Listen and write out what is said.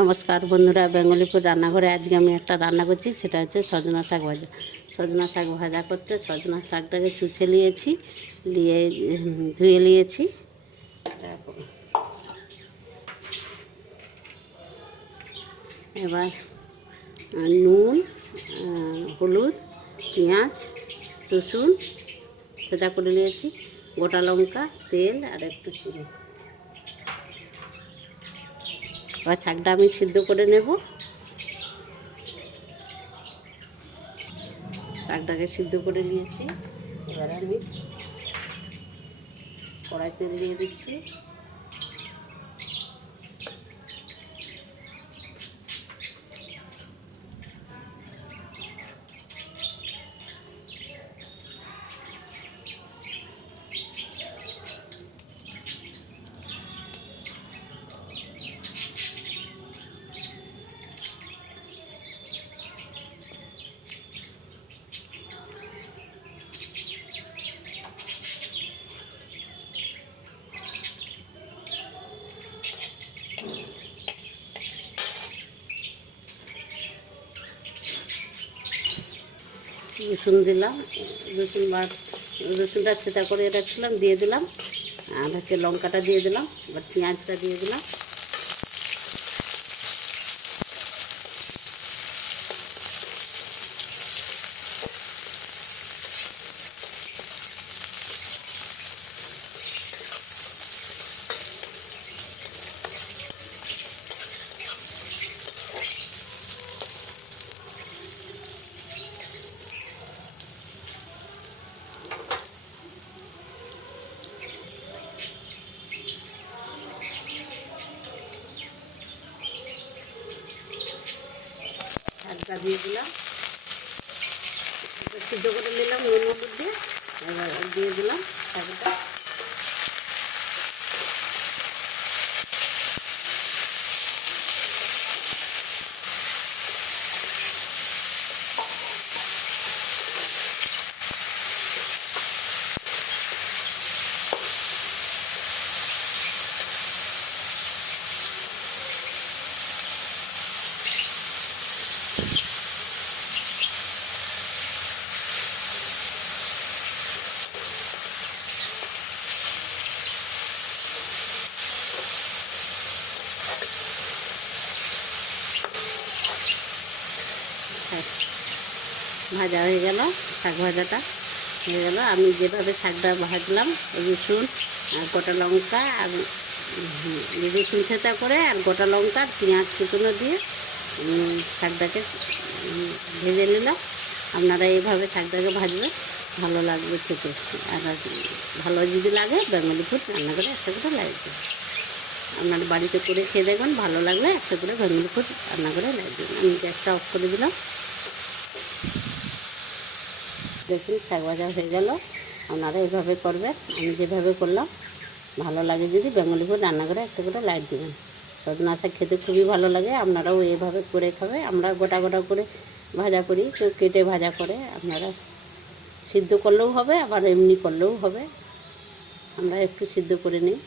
নমস্কার বন্ধুরা, বেঙ্গলিপুর রান্নাঘরে আজকে আমি একটা রান্না করছি, সেটা হচ্ছে সজনা শাক ভাজা। সজনা শাক ভাজা করতে সজনা শাকটাকে চুচে নিয়েছি, নিয়ে ধুয়ে নিয়েছি। এবার নুন, হলুদ, পেঁয়াজ, রসুন সেটা করে নিয়েছি, গোটা লঙ্কা, তেল আর একটু চিনি। এবার শাকটা আমি সিদ্ধ করে নেব। শাকটাকে সিদ্ধ করে নিয়েছি। এবারে আমি কড়াই তেল দিয়ে দিচ্ছি। রসুন দিলাম, রসুনটা ছেঁচা করে রাখছিলাম, দিয়ে দিলাম। আর হচ্ছে লঙ্কাটা দিয়ে দিলাম। এবার পেঁয়াজটা দিয়ে দিলাম। শাকটা দিয়ে দিলাম, সিদ্ধ করে নিলাম নুন হলুদ দিয়ে। এবার দিয়ে দিলাম শাকটা। ভাজা হয়ে গেল, শাক ভাজাটা হয়ে গেল। আমি যেভাবে শাকটা ভাজলাম, রসুন আর গোটা লঙ্কা আর রসুন ছেঁচা করে আর গোটা লঙ্কা আর পেঁয়াজ কুচনো দিয়ে শাকটাকে ভেজে নিলাম। আপনারা এইভাবে শাকটাকে ভাজবেন, ভালো লাগবে খেতে। আর ভালো যদি লাগে বেঙ্গলি ফুড রান্না করে একটা করে লাগবে। আপনার বাড়িতে করে খেয়ে দেখবেন, ভালো লাগলে একটা করে বেঙ্গলি ফুড রান্না করে লাগবে। আমি গ্যাসটা অফ করে দিলাম। দেখুন শাক ভাজা হয়ে গেল। আপনারা এইভাবে করবেন, আমি যেভাবে করলাম। ভালো লাগে যদি বেঙ্গলি ফুড রান্না করে একটা করে লাইট দেবেন। সজনা শাক খেতে খুবই ভালো লাগে, আপনারাও এইভাবে করে খাবে। আমরা গোটা গোটা করে ভাজা করি, কেউ কেটে ভাজা করে। আপনারা সিদ্ধ করলেও হবে, আবার এমনি করলেও হবে। আমরা একটু সিদ্ধ করে নিই।